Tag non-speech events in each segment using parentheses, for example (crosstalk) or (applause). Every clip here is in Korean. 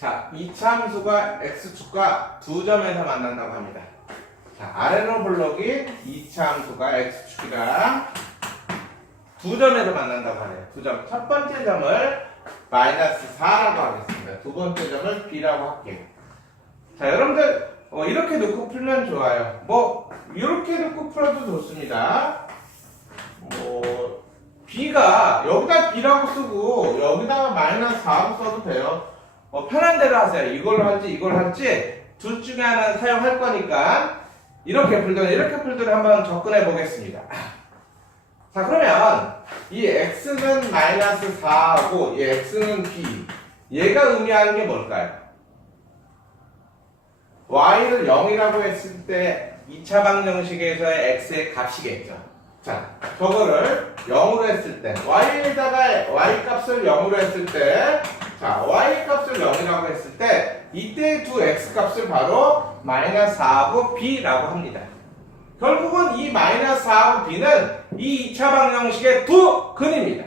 자, 이차함수가 x축과 두 점에서 만난다고 합니다. 자, 아래로 블록이 이차함수가 x축이랑 두 점에서 만난다고 하네요. 두 점. 첫 번째 점을 마이너스 4라고 하겠습니다. 두 번째 점을 b라고 할게요. 자, 여러분들 어, 이렇게 놓고 풀면 좋아요. 뭐 이렇게 놓고 풀어도 좋습니다. 뭐 b가 여기다 b라고 쓰고 여기다가 마이너스 4로 써도 돼요. 뭐 편한 대로 하세요. 이걸로 할지 이걸 할지 둘 중에 하나 사용할 거니까 이렇게 풀든 이렇게 풀든 한번 접근해 보겠습니다. 자 그러면 이 x는 마이너스 4하고 이 x는 b 얘가 의미하는 게 뭘까요? y를 0이라고 했을 때 2차 방정식에서의 x의 값이겠죠. 자, 저거를 0으로 했을 때 y에다가 y 값을 0으로 했을 때 자, y 값을 0이라고 했을 때 이때 두 x 값을 바로 마이너스 4하고 b라고 합니다. 결국은 이 마이너스 4하고 b는 이 2차 방정식의 두 근입니다.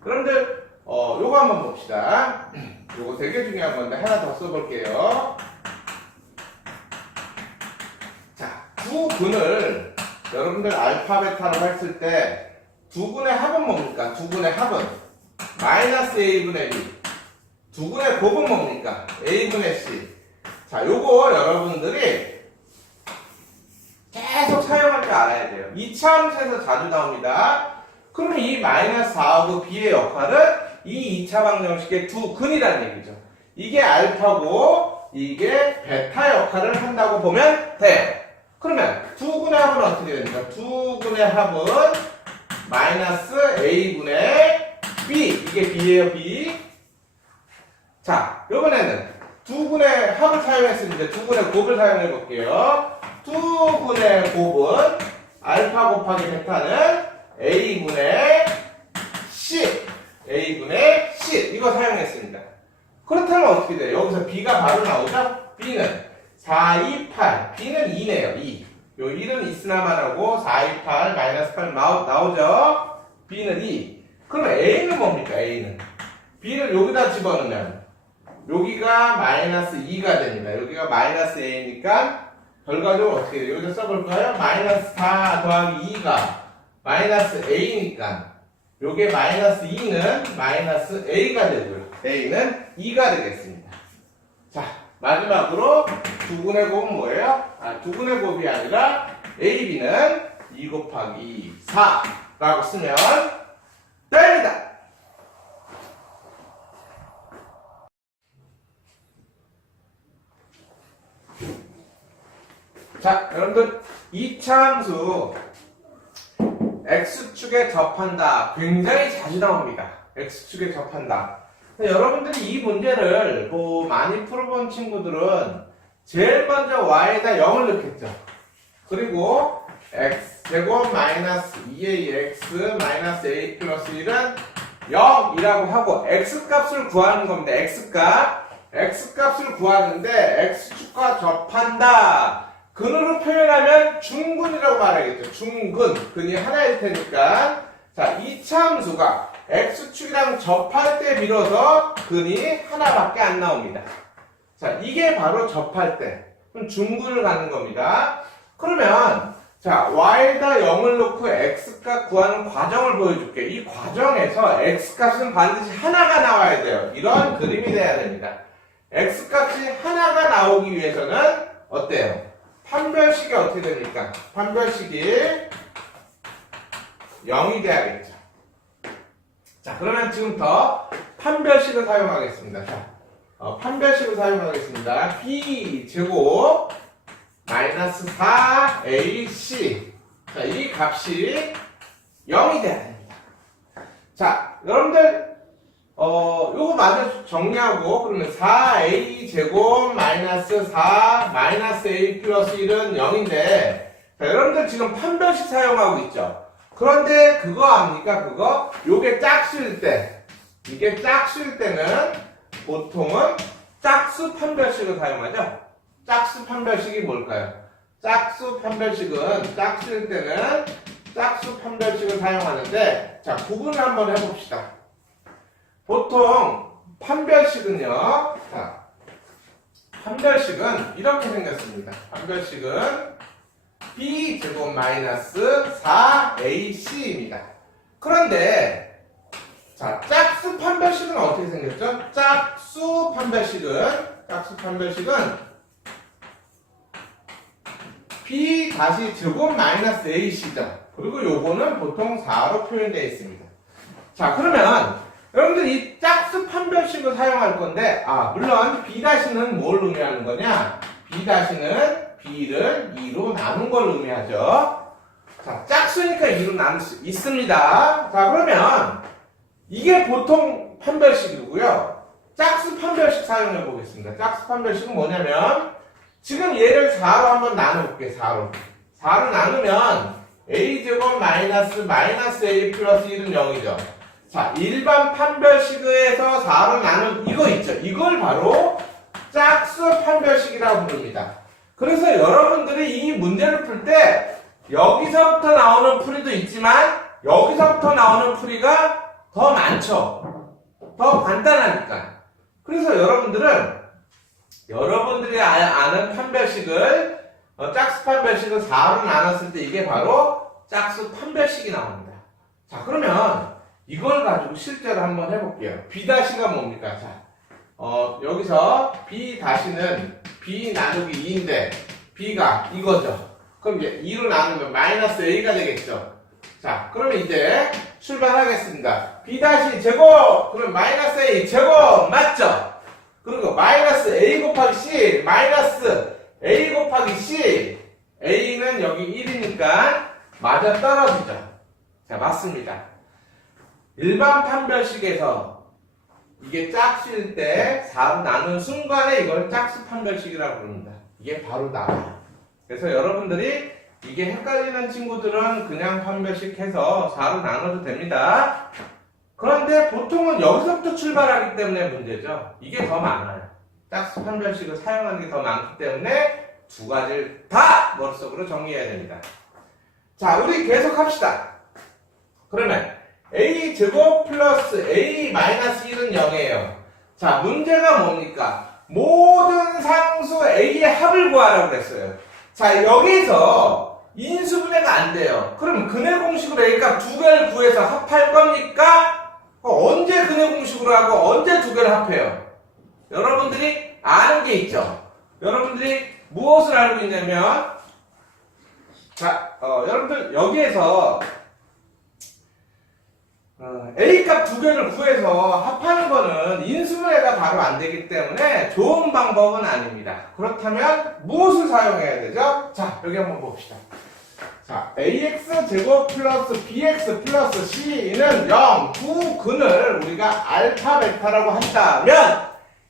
그런데 어, 요거 한번 봅시다. (clears throat) 요거 되게 중요한 건데 하나 더 써볼게요. 자, 두 근을 여러분들 알파 베타로 했을 때 두 근의 합은 뭡니까? 두 근의 합은 마이너스 a분의 b 두 근의 곱은 뭡니까? a분의 c 자, 요거 여러분들이 계속 사용할 줄 알아야 돼요. 이차 함수에서 자주 나옵니다. 그럼 이 마이너스 4하고 b의 역할은 이 2차 방정식의 두 근이라는 얘기죠. 이게 알파고 이게 베타 역할을 한다고 보면 돼요. 그러면 두 근의 합은 어떻게 됩니까? 두 근의 합은 마이너스 a분의 b 이게 b예요 b 자 이번에는 두 근의 합을 사용했으니까 두 근의 곱을 사용해 볼게요. 두 근의 곱은 알파 곱하기 베타는 a분의 c. A분의 c. 이거 사용했습니다. 그렇다면 어떻게 돼요? 여기서 b가 바로 나오죠? b는 4, 2, 8 b는 2네요 2 요 1은 있으나만 하고 4, 2, 8 마이너스 8 나오, 나오죠? b는 2 그럼 a는 뭡니까 a는? B를 여기다 집어넣으면 여기가 마이너스 2가 됩니다 여기가 마이너스 a니까 결과적으로 어떻게 돼요? 여기다 써볼까요? 마이너스 4 더하기 2가 마이너스 a니까 요게 마이너스 2는 마이너스 a가 되고요 a는 2가 되겠습니다 자 마지막으로 두근의 곱은 뭐예요? 아, 두근의 곱이 아니라 AB는 2 곱하기 4라고 쓰면 됩니다. 자, 여러분들 이차 함수 x축에 접한다. 굉장히 자주 나옵니다. x축에 접한다. 여러분들이 이 문제를 뭐 많이 풀어본 친구들은 제일 먼저 y에다 0을 넣겠죠. 그리고 x 제곱 마이너스 2ax 마이너스 a 플러스 1은 0이라고 하고 x 값을 구하는 겁니다. x 값 x 값을 구하는데 x축과 접한다. 근으로 표현하면 중근이라고 말하겠죠. 중근 근이 하나일 테니까 자, 이 참수가 x축이랑 접할 때 비로소 근이 하나밖에 안 나옵니다. 자, 이게 바로 접할 때. 그럼 중근을 갖는 겁니다. 그러면, 자, y에다 0을 놓고 x값 구하는 과정을 보여줄게. 이 과정에서 x값은 반드시 하나가 나와야 돼요. 이런 그림이 돼야 됩니다. x값이 하나가 나오기 위해서는 어때요? 판별식이 어떻게 됩니까? 판별식이 0이 돼야겠죠. 자, 그러면 지금부터 판별식을 사용하겠습니다. 자, 어, 판별식을 사용하겠습니다. b 제곱 마이너스 4ac 자, 이 값이 0이 돼야 됩니다. 자, 여러분들 어, 요거 마저 정리하고 그러면 4a 제곱 마이너스 4 마이너스 a 플러스 1은 0인데 자, 여러분들 지금 판별식 사용하고 있죠? 그런데 그거 압니까? 그거? 요게 짝수일 때 이게 짝수일 때는 보통은 짝수 판별식을 사용하죠. 짝수 판별식이 뭘까요? 짝수 판별식은 짝수일 때는 짝수 판별식을 사용하는데 자 구분을 한번 해봅시다. 보통 판별식은요. 자, 판별식은 이렇게 생겼습니다. 판별식은 b 제곱 마이너스 4ac입니다. 그런데 자 짝수 판별식은 어떻게 생겼죠? 짝수 판별식은 짝수 판별식은 b 다시 제곱 마이너스 ac죠. 그리고 요거는 보통 4로 표현되어 있습니다. 자 그러면 여러분들 이 짝수 판별식을 사용할 건데 아 물론 b 다시는 뭘 의미하는 거냐? b 다시는 b를 2로 나눈 걸 의미하죠. 자 짝수니까 2로 나눌 수 있습니다. 자 그러면 이게 보통 판별식이고요. 짝수 판별식 사용해 보겠습니다. 짝수 판별식은 뭐냐면 지금 얘를 4로 한번 나눠 볼게요. 4로. 4로 나누면 a제곱 마이너스 마이너스 a 플러스 1은 0이죠. 자, 일반 판별식에서 4로 나눈 이거 있죠. 이걸 바로 짝수 판별식이라고 부릅니다. 그래서 여러분들이 이 문제를 풀 때 여기서부터 나오는 풀이도 있지만 여기서부터 나오는 풀이가 더 많죠. 더 간단하니까. 그래서 여러분들은 여러분들이 아- 아는 판별식을 어, 짝수 판별식을 4로 나눴을 때 이게 바로 짝수 판별식이 나옵니다. 자 그러면 이걸 가지고 실제로 한번 해볼게요. B 다시가 뭡니까? 자, 어, 여기서 B 다시는 B 나누기 2인데 B가 이거죠. 그럼 이제 2로 나누면 마이너스 A가 되겠죠. 자, 그러면 이제 출발하겠습니다. B 다시 제곱, 그럼 마이너스 A 제곱 맞죠? 그리고 마이너스 A 곱하기 C, 마이너스 A 곱하기 C, A는 여기 1이니까 맞아 떨어지죠. 자, 맞습니다. 일반 판별식에서 이게 짝수일 때 4로 나눈 순간에 이걸 짝수 판별식이라고 부릅니다. 이게 바로 나와요. 그래서 여러분들이 이게 헷갈리는 친구들은 그냥 판별식 해서 4로 나눠도 됩니다. 그런데 보통은 여기서부터 출발하기 때문에 문제죠. 이게 더 많아요. 짝수 판별식을 사용하는 게 더 많기 때문에 두 가지를 다 머릿속으로 정리해야 됩니다. 자, 우리 계속 합시다. 그러면 a 제곱 플러스 a 마이너스 1은 0이에요. 자, 문제가 뭡니까? 모든 상수 a의 합을 구하라고 그랬어요. 자, 여기서 인수분해가 안 돼요. 그럼 근해 공식으로 a 값 두 개를 구해서 합할 겁니까? 어, 언제 근해 공식으로 하고 언제 두 개를 합해요? 여러분들이 아는 게 있죠. 여러분들이 무엇을 알고 있냐면 자, 어, 여러분들 여기에서 어, A 값 두 개를 구해서 합하는 거는 인수분해가 바로 안 되기 때문에 좋은 방법은 아닙니다. 그렇다면 무엇을 사용해야 되죠? 자, 여기 한번 봅시다. 자, ax 제곱 플러스 bx 플러스 c는 0, 두 근을 우리가 알파, 베타라고 한다면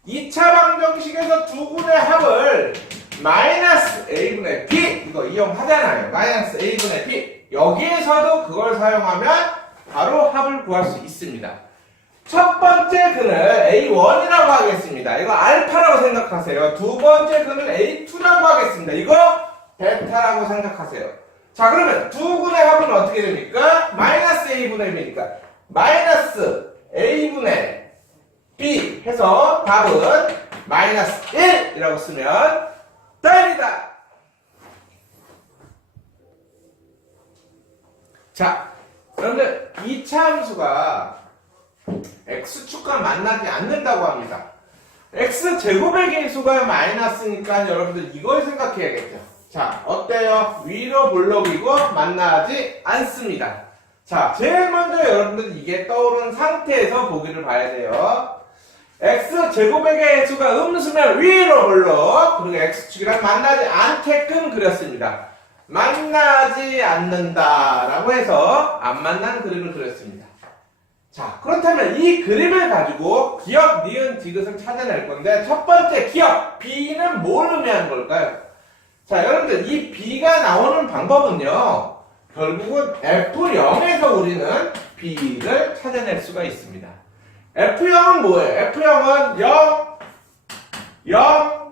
2차 방정식에서 두 근의 합을 마이너스 a분의 b 이거 이용하잖아요. 마이너스 a분의 b 여기에서도 그걸 사용하면 바로 합을 구할 수 있습니다. 첫 번째 근을 A1이라고 하겠습니다. 이거 알파라고 생각하세요. 두 번째 근을 A2라고 하겠습니다. 이거 베타라고 생각하세요. 자, 그러면 두 근의 합은 어떻게 됩니까? 마이너스 A분의 B니까 마이너스 A분의 B 해서 답은 마이너스 1이라고 쓰면 답이다. 자, 여러분들 이차 함수가 x축과 만나지 않는다고 합니다. x 제곱의 개수가 마이너스니까 여러분들 이걸 생각해야겠죠. 자, 어때요? 위로 볼록이고 만나지 않습니다. 자, 제일 먼저 여러분들 이게 떠오른 상태에서 보기를 봐야 돼요. x 제곱의 개수가 음수면 위로 볼록 그리고 x축이랑 만나지 않게끔 그렸습니다. 만나지 않는다라고 해서 안 만난 그림을 그렸습니다. 자, 그렇다면 이 그림을 가지고 기억, 니은, 디귿을 찾아낼 건데 첫 번째 기억, B는 뭘 의미하는 걸까요? 자, 여러분들 이 B가 나오는 방법은요. 결국은 F0에서 우리는 B를 찾아낼 수가 있습니다. F0은 뭐예요? F0은 0, 0,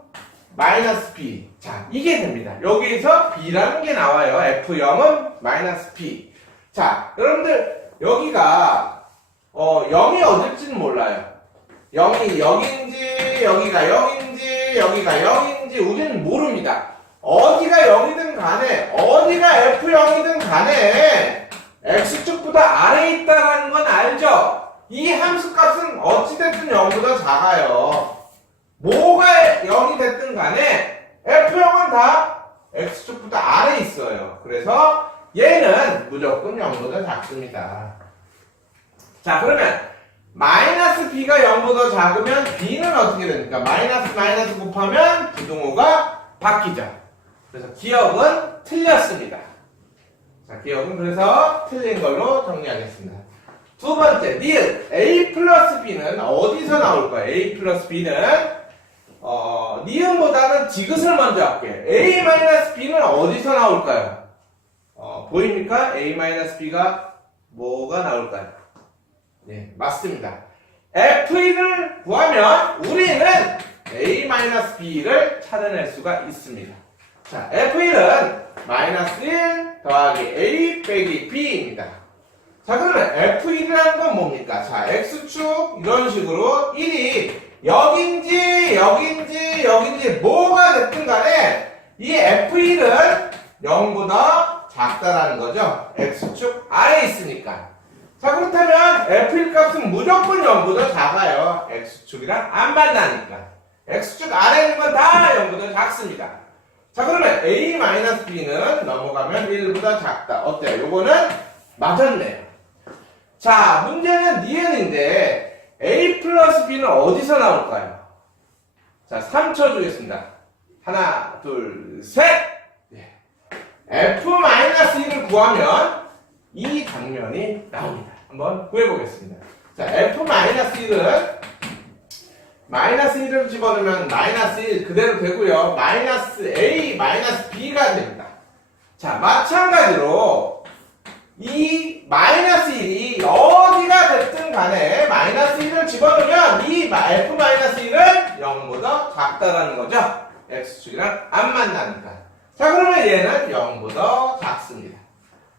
마이너스 B. 자, 이게 됩니다. 여기에서 B라는 게 나와요. F0은 마이너스 B. 자, 여러분들, 여기가, 어, 0이 어딜지는 몰라요. 0이 0인지, 여기가 0인지, 0인지 여기가 0인지 우리는 모릅니다. 어디가 0이든 간에 어디가 F0이든 간에 X축보다 아래에 있다는 건 알죠? 이 함수 값은 어찌됐든 0보다 작아요. 뭐가 0이 됐든 간에 F0은 다 X축보다 아래에 있어요. 그래서 얘는 무조건 0보다 작습니다. 자, 그러면 마이너스 b가 0보다 작으면 b는 어떻게 됩니까? 마이너스 마이너스 곱하면 부등호가 바뀌죠. 그래서 기억은 틀렸습니다. 자, 기억은 그래서 틀린 걸로 정리하겠습니다. 두 번째, 니은 a 플러스 b는 어디서 나올까요? a 플러스 b는 어, 니은보다는 디귿을 먼저 할게요. a 마이너스 b는 어디서 나올까요? 어, 보입니까? a 마이너스 b가 뭐가 나올까요? 네, 맞습니다. F1을 구하면 우리는 A-B를 찾아낼 수가 있습니다. 자, F1은 마이너스 1 더하기 A 빼기 B입니다. 자, 그러면 F1이라는 건 뭡니까? 자, X축 이런 식으로 1이 여긴지 여긴지 여긴지 뭐가 됐든 간에 이 F1은 0보다 작다라는 거죠. X축 아래에 있으니까. 자 그렇다면 F1 값은 무조건 0보다 작아요. X축이랑 안 만나니까. X축 아래 있는 건 다 0보다 작습니다. 자 그러면 A-B는 넘어가면 1보다 작다. 어때요? 요거는 맞았네요. 자 문제는 니은인데 플러스 B는 어디서 나올까요? 자 3초 주겠습니다. 하나 둘 셋! 예. F-1을 구하면 이 장면이 나옵니다. 한번 구해보겠습니다. 자, F-1은 마이너스 1을 집어넣으면 마이너스 1 그대로 되고요. 마이너스 A, 마이너스 B가 됩니다. 자, 마찬가지로 이 마이너스 1이 집어넣으면 이 F-1은 0보다 작다라는 거죠. X축이랑 안 만나니까. 자, 그러면 얘는 0보다 작습니다.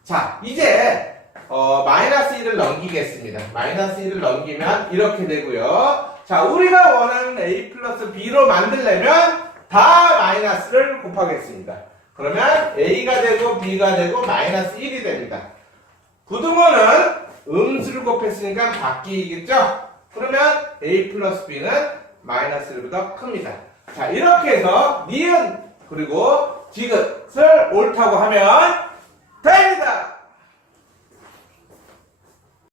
자, 이제 어, 마이너스 1을 넘기겠습니다. 마이너스 1을 넘기면 이렇게 되고요. 자, 우리가 원하는 a 플러스 b로 만들려면 다 마이너스를 곱하겠습니다. 그러면 a가 되고 b가 되고 마이너스 1이 됩니다. 부등호는 음수를 곱했으니까 바뀌겠죠? 그러면 a 플러스 b는 마이너스 1보다 큽니다. 자 이렇게 해서 니은 그리고 지긋을 옳다고 하면 됩니다.